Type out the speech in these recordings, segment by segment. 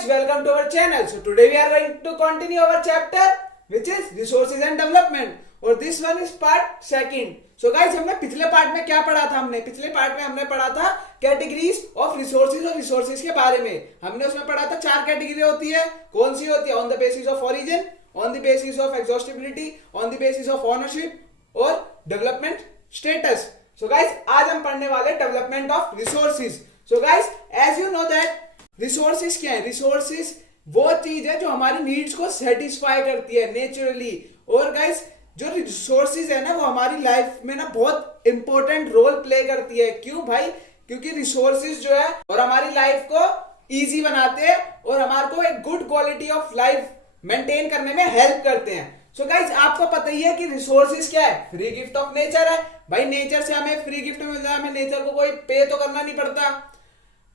guys, welcome to our channel. So today we are going to continue our chapter which is resources and development और this one is part second. So guys, हमने पिछले part में क्या पढ़ा था? पिछले part में हमने पढ़ा था कैटेगरीज ऑफ रिसोर्सेज और रिसोर्सेज के बारे में. हमने उसमें पढ़ा था 4 कैटेगरी होती है. कौन सी होती है? On the basis of origin, on the basis of exhaustibility, on the basis of ownership और डेवलपमेंट स्टेटस. सो गाइस, आज हम पढ़ने वाले development of resources. So guys, as you know that resources क्या है? रिसोर्सेज वो चीज है जो हमारी नीड्स को सेटिस्फाई करती है नेचुरली. और गाइस, जो रिसोर्सेज है ना, वो हमारी लाइफ में ना बहुत इंपॉर्टेंट रोल प्ले करती है. क्यों भाई? क्योंकि रिसोर्सेज जो है और हमारी लाइफ को इजी बनाते हैं और हमारे को एक good quality of life maintain करने में हेल्प करते हैं. सो गाइस, आपको पता ही है कि रिसोर्सेज क्या है? फ्री गिफ्ट ऑफ नेचर है. भाई नेचर से हमें फ्री गिफ्ट मिल रहा है, हमें नेचर को कोई पे तो करना नहीं पड़ता.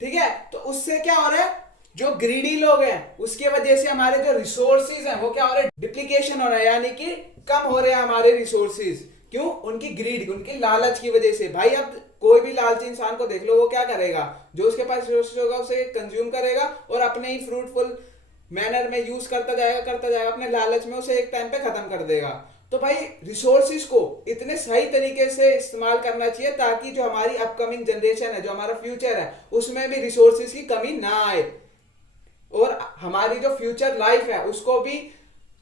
ठीक है, तो उससे क्या हो रहा है? जो ग्रीडी लोग हैं उसके वजह से हमारे जो रिसोर्सेज हैं वो क्या हो रहे हैं? डिप्लीकेशन हो रहा है, यानी कि कम हो रहे हैं हमारे रिसोर्सेज. क्यों? उनकी ग्रीड, उनकी लालच की वजह से. भाई अब कोई भी लालची इंसान को देख लो, वो क्या करेगा? जो उसके पास रिसोर्सेज होगा उसे कंज्यूम करेगा और अपने ही फ्रूटफुल मैनर में यूज करता जाएगा अपने लालच में उसे एक टाइम पे खत्म कर देगा. तो भाई रिसोर्सेज को इतने सही तरीके से इस्तेमाल करना चाहिए ताकि जो हमारी अपकमिंग जनरेशन है, जो हमारा फ्यूचर है, उसमें भी रिसोर्सेज की कमी ना आए और हमारी जो फ्यूचर लाइफ है उसको भी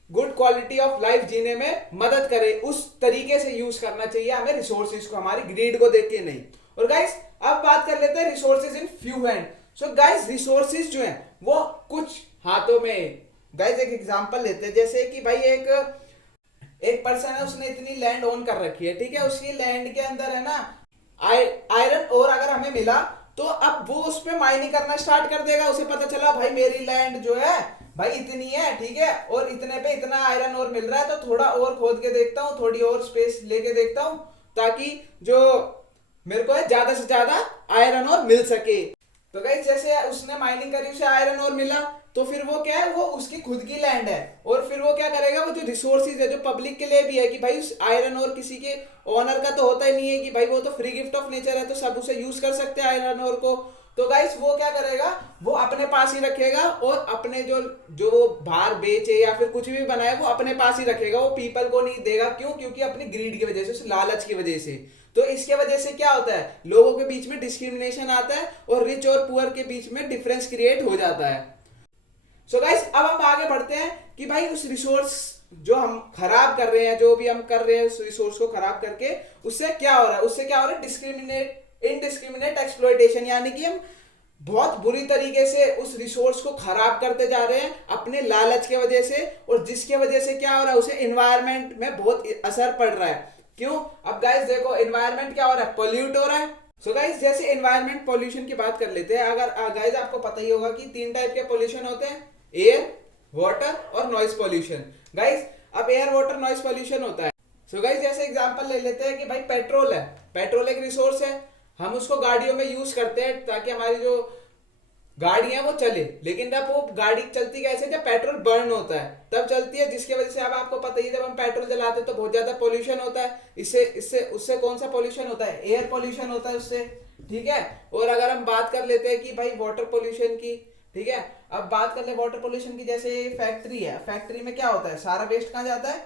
गुड क्वालिटी ऑफ लाइफ जीने में मदद करे. उस तरीके से यूज करना चाहिए हमें रिसोर्सेज को, हमारी ग्रीड को देख के नहीं. और गाइस, अब बात कर लेते हैं resources in few hand. So guys, resources जो है वो कुछ हाथों में. गाइस, एक एग्जांपल लेते हैं. जैसे कि भाई एक पर्सन है, उसने इतनी लैंड ओन कर रखी है. ठीक है, उसकी लैंड के अंदर है ना आयरन और अगर हमें मिला तो अब वो उस पे माइनिंग करना स्टार्ट कर देगा. उसे पता चला भाई मेरी लैंड जो है भाई इतनी है, ठीक है, और इतने पे इतना आयरन और मिल रहा है, तो थोड़ा और खोद के देखता हूँ, थोड़ी और स्पेस लेके देखता हूँ ताकि जो मेरे को है ज्यादा से ज्यादा आयरन और मिल सके. तो गाइस, जैसे उसने माइनिंग करी, उसे आयरन और मिला, तो फिर वो क्या है? वो उसकी खुद की लैंड है. और फिर वो क्या करेगा? वो जो रिसोर्सेज है जो पब्लिक के लिए भी है कि भाई उस आयरन और किसी के ओनर का तो होता ही नहीं है कि भाई वो तो फ्री गिफ्ट ऑफ नेचर है, तो सब उसे यूज कर सकते हैं आयरन और को. तो गाइस, वो क्या करेगा? वो अपने पास ही रखेगा और अपने जो बाहर बेचे या फिर कुछ भी बनाए वो अपने पास ही रखेगा. वो पीपल को नहीं देगा. क्यों? क्योंकि अपनी ग्रीड की वजह से, उस लालच की वजह से. तो इसके वजह से क्या होता है? लोगों के बीच में डिस्क्रिमिनेशन आता है और रिच और पुअर के बीच में डिफरेंस क्रिएट हो जाता है. सो गाइस, अब हम आगे बढ़ते हैं कि भाई उस रिसोर्स जो हम खराब कर रहे हैं, जो भी हम कर रहे हैं उस रिसोर्स को खराब करके, उससे क्या हो रहा है? उससे क्या हो रहा है? इनडिस्क्रिमिनेट एक्सप्लॉयटेशन, यानी कि हम बहुत बुरी तरीके से उस रिसोर्स को खराब करते जा रहे हैं अपने लालच के वजह से. और जिसके वजह से क्या हो रहा है? उसे एनवायरनमेंट में बहुत असर पड़ रहा है. क्यों? अब गाइस देखो, एनवायरनमेंट क्या हो रहा है? पॉल्यूट हो रहा है. सो गाइस, जैसे एनवायरनमेंट पॉल्यूशन की बात कर लेते हैं. अगर गाइस आपको पता ही होगा कि 3 टाइप के पॉल्यूशन होते हैं: एयर, वाटर और नॉइज पॉल्यूशन. गाइस, अब एयर, वाटर, नॉइज पॉल्यूशन होता है. सो गाइस, जैसे एग्जांपल ले लेते हैं कि भाई पेट्रोल है. पेट्रोल एक रिसोर्स है. हम उसको गाड़ियों में यूज करते हैं ताकि हमारी जो गाड़ी है वो चले. लेकिन जब वो गाड़ी चलती कैसे? जब पेट्रोल बर्न होता है तब चलती है, जिसकी वजह से अब आपको पता ही है जब हम पेट्रोल जलाते हैं तो बहुत ज्यादा पोल्यूशन होता है. इससे उससे कौन सा पोल्यूशन होता है? एयर पोल्यूशन होता है उससे. ठीक है, और अगर हम बात कर लेते हैं कि भाई वाटर पोल्यूशन की, ठीक है, अब बात कर ले वाटर पोल्यूशन की. जैसे फैक्ट्री है, फैक्ट्री में क्या होता है? सारा वेस्ट कहाँ जाता है?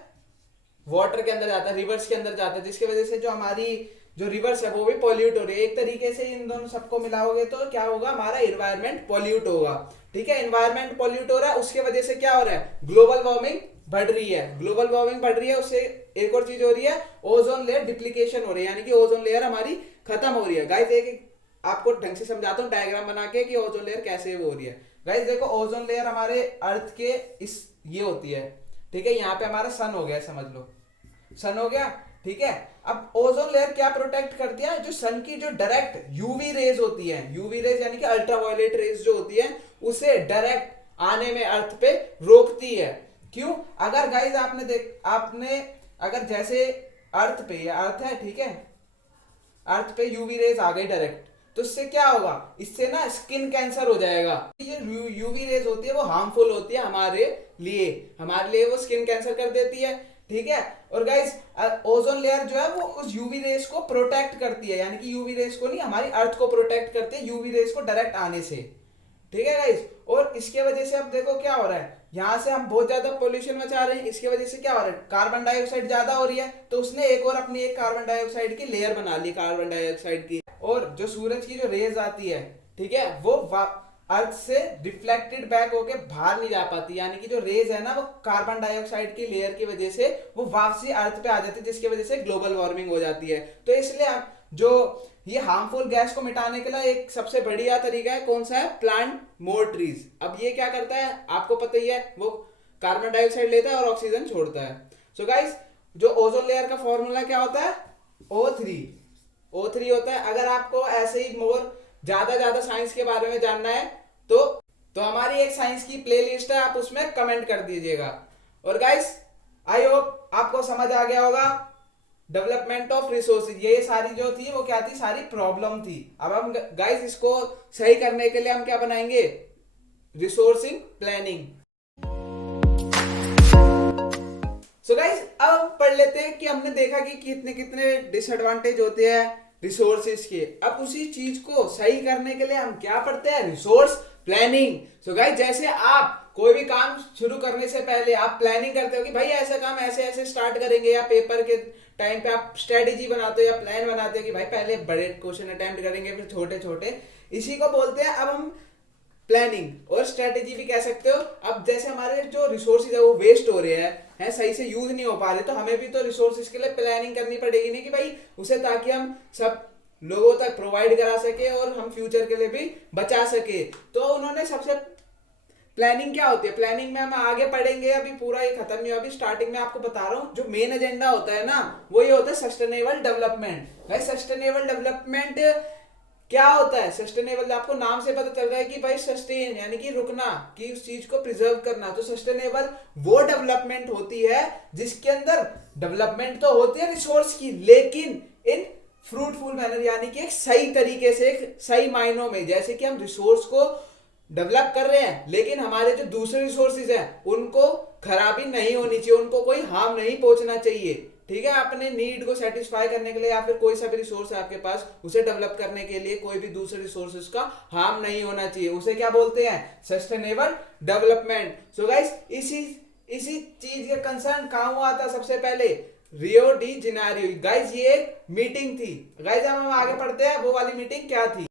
वाटर के अंदर जाता है, रिवर्स के अंदर जाता है, जिसकी वजह से जो हमारी जो रिवर्स है वो भी पॉल्यूट हो रही है. एक तरीके से इन दोनों सबको मिलाओगे तो क्या होगा? हमारा एनवायरनमेंट पॉल्यूट होगा. ठीक है, एनवायरनमेंट पॉल्यूट हो रहा है, उसके वजह से क्या हो रहा है? ग्लोबल वार्मिंग बढ़ रही है. ग्लोबल वार्मिंग बढ़ रही है, उससे एक और चीज हो रही है, ओजोन लेयर डिप्लीकेशन हो रही है, यानी कि ओजोन लेयर हमारी खत्म हो रही है. गाइस, एक आपको ढंग से समझाता हूँ डायग्राम बना के कि ओजोन लेयर कैसे हो रही है. गाइस देखो, ओजोन लेयर हमारे अर्थ के ये होती है. ठीक है, यहाँ पे हमारा सन हो गया, समझ लो सन हो गया. ठीक है, अब ओजोन लेयर क्या प्रोटेक्ट करती है? जो सन की जो डायरेक्ट यूवी रेज होती है, यूवी रेज यानी कि अल्ट्रावायलेट रेज जो होती है, उसे डायरेक्ट आने में अर्थ पे रोकती है. क्यों? अगर गाइस आपने अगर जैसे अर्थ पे, ये अर्थ है, ठीक है, अर्थ पे यूवी रेज आ गई डायरेक्ट, तो इससे क्या होगा? इससे ना स्किन कैंसर हो जाएगा. ये यूवी रेज होती है वो हार्मफुल होती है हमारे लिए वो स्किन कैंसर कर देती है. ठीक है, और गाइस ओजोन लेयर जो है वो उस यूवी रेस को प्रोटेक्ट करती है, यानी कि यूवी रेस को नहीं, हमारी अर्थ को प्रोटेक्ट करती है यूवी रेस को डायरेक्ट आने से. ठीक है गाइस। और इसके वजह से अब देखो क्या हो रहा है, यहाँ से हम बहुत ज्यादा पोल्यूशन मचा रहे हैं, इसके वजह से क्या हो रहा है, कार्बन डाइऑक्साइड ज्यादा हो रही है, तो उसने एक और अपनी एक कार्बन डाइऑक्साइड की लेयर बना ली कार्बन डाइऑक्साइड की। और जो सूरज की जो रेज आती है, ठीक है, वो अर्थ से रिफ्लेक्टेड बैक होके बाहर नहीं जा पाती, यानी कि जो रेज है ना वो कार्बन डाइऑक्साइड की लेयर की वजह से वो वापसी अर्थ पे आ जाती है, जिसकी वजह से ग्लोबल वार्मिंग हो जाती है। तो इसलिए जो ये हार्मफुल गैस को मिटाने के लिए एक सबसे बढ़िया तरीका है, कौन सा है, प्लांट मोर ट्रीज। अब ये क्या करता है आपको पता ही है, वो कार्बन डाइऑक्साइड लेता है और ऑक्सीजन छोड़ता है। सो गाइस, जो ओजोन लेयर का फॉर्मूला क्या होता है, O3 होता है। अगर आपको ऐसे ही मोर ज्यादा साइंस के बारे में जानना है तो हमारी एक साइंस की प्लेलिस्ट है, आप उसमें कमेंट कर दीजिएगा। और गाइस, आई होप आपको समझ आ गया होगा डेवलपमेंट ऑफ रिसोर्सेज, ये सारी जो थी वो क्या थी, सारी प्रॉब्लम थी। अब हम गाइस इसको सही करने के लिए हम क्या बनाएंगे, रिसोर्सिंग प्लानिंग। सो गाइस, अब हम पढ़ लेते हैं कि हमने देखा कि कितने कितने डिसएडवांटेज होते हैं रिसोर्सेज के। अब उसी चीज को सही करने के लिए हम क्या पढ़ते हैं, रिसोर्स प्लानिंग। सो गाइस, जैसे आप कोई भी काम शुरू करने से पहले आप प्लानिंग करते हो कि भाई ऐसा काम ऐसे ऐसे स्टार्ट करेंगे, या पेपर के टाइम पे आप स्ट्रेटेजी बनाते हो या प्लान बनाते हो कि भाई पहले बड़े क्वेश्चन अटेम्प्ट करेंगे फिर छोटे छोटे, इसी को बोलते हैं अब हम प्लानिंग। और स्ट्रेटेजी भी कह सकते हो। अब जैसे हमारे जो रिसोर्सेज है वो वेस्ट हो रहे हैं, सही से यूज नहीं हो पा रहे, तो हमें भी तो रिसोर्सेज के लिए प्लानिंग करनी पड़ेगी नहीं कि भाई उसे, ताकि हम सब लोगों तक प्रोवाइड करा सके और हम फ्यूचर के लिए भी बचा सके। तो उन्होंने सबसे प्लानिंग क्या होती है, प्लानिंग में हम आगे पढ़ेंगे, अभी पूरा ये खत्म नहीं हुआ, अभी स्टार्टिंग में आपको बता रहा हूँ। जो मेन एजेंडा होता है ना, वो ये होता है सस्टेनेबल डेवलपमेंट। भाई सस्टेनेबल डेवलपमेंट क्या होता है, सस्टेनेबल आपको नाम से पता चल रहा है कि भाई सस्टेन यानी कि रुकना, कि उस चीज को प्रिजर्व करना। तो सस्टेनेबल वो डेवलपमेंट होती है जिसके अंदर डेवलपमेंट तो होती है रिसोर्स की, लेकिन इन फ्रूटफुल मैनर, यानी कि एक सही तरीके से, एक सही मायनों में। जैसे कि हम रिसोर्स को डेवलप कर रहे हैं, लेकिन हमारे जो दूसरे रिसोर्सेज हैं उनको खराबी नहीं होनी चाहिए, उनको कोई हार्म नहीं पहुंचना चाहिए। ठीक है, अपने नीड को सेटिस्फाई करने के लिए या फिर कोई सा भी रिसोर्स है आपके पास, उसे डेवलप करने के लिए कोई भी दूसरे रिसोर्सेज का हार्म नहीं होना चाहिए, उसे क्या बोलते हैं, सस्टेनेबल डेवलपमेंट। सो गाइस, इसी चीज का कंसर्न कहां हुआ था सबसे पहले, रियो डी जेनेरियो। गाइस, ये एक मीटिंग थी। गाइस, अब हम आगे पढ़ते हैं वो वाली मीटिंग क्या थी।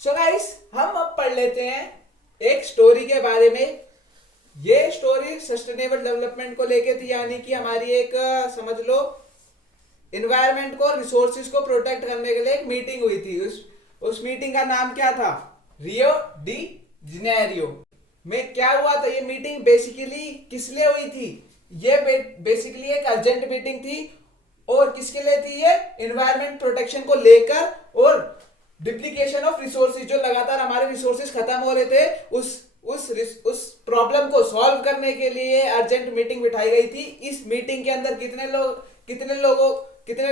सो गाइस, हम अब पढ़ लेते हैं एक स्टोरी के बारे में। ये स्टोरी सस्टेनेबल डेवलपमेंट को लेके थी, यानी कि हमारी एक समझ लो एनवायरनमेंट को, रिसोर्सेज को प्रोटेक्ट करने के लिए एक मीटिंग हुई थी। उस मीटिंग का नाम क्या था, रियो डी जेनेरियो में क्या हुआ था। ये मीटिंग बेसिकली किस लिए हुई थी, ये बेसिकली एक अर्जेंट मीटिंग थी। और किसके लिए थी ये, एनवायरनमेंट प्रोटेक्शन को लेकर और डिप्लीकेशन ऑफ रिसोर्सेज, जो लगातार हमारे रिसोर्सेज खत्म हो रहे थे, उस प्रॉब्लम को सॉल्व करने के लिए अर्जेंट मीटिंग बिठाई गई थी। इस मीटिंग के अंदर कितने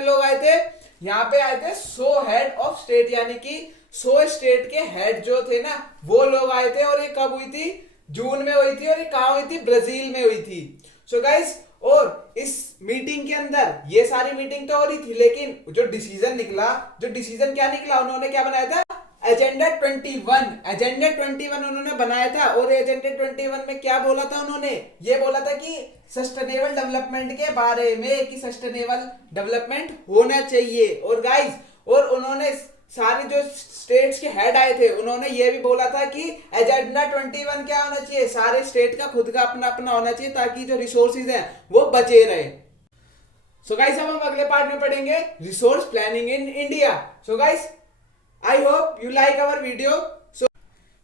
लोग आए थे, यहाँ पे आए थे 100 हेड ऑफ स्टेट, यानी कि 100 स्टेट के हेड जो थे ना वो लोग आए थे। और ये कब हुई थी, जून में हुई थी, और ये कहाँ हुई थी, ब्राजील में हुई थी। सो गाइस, और इस मीटिंग के अंदर ये सारी मीटिंग तो हो रही थी, लेकिन जो डिसीजन क्या निकला, उन्होंने क्या बनाया था, एजेंडा 21 उन्होंने बनाया था। और एजेंडा 21 में क्या बोला था उन्होंने, ये बोला था कि सस्टेनेबल डेवलपमेंट के बारे में, कि सस्टेनेबल डेवलपमेंट होना चाहिए। और गाइस, और उन्होंने सारे जो स्टेट्स के हेड आए थे, उन्होंने ये भी बोला था कि एजेंडा 21 क्या होना चाहिए, सारे स्टेट का खुद का अपना अपना होना चाहिए, ताकि जो रिसोर्सेज हैं वो बचे रहे। सो गाइस, हम अगले पार्ट में पढ़ेंगे resource planning in India. So guys, I hope you like our video.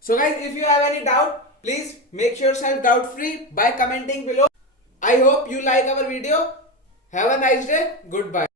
So guys, if you have any doubt, please make yourself doubt free by commenting below. I hope you like our video. Have a nice day. Goodbye.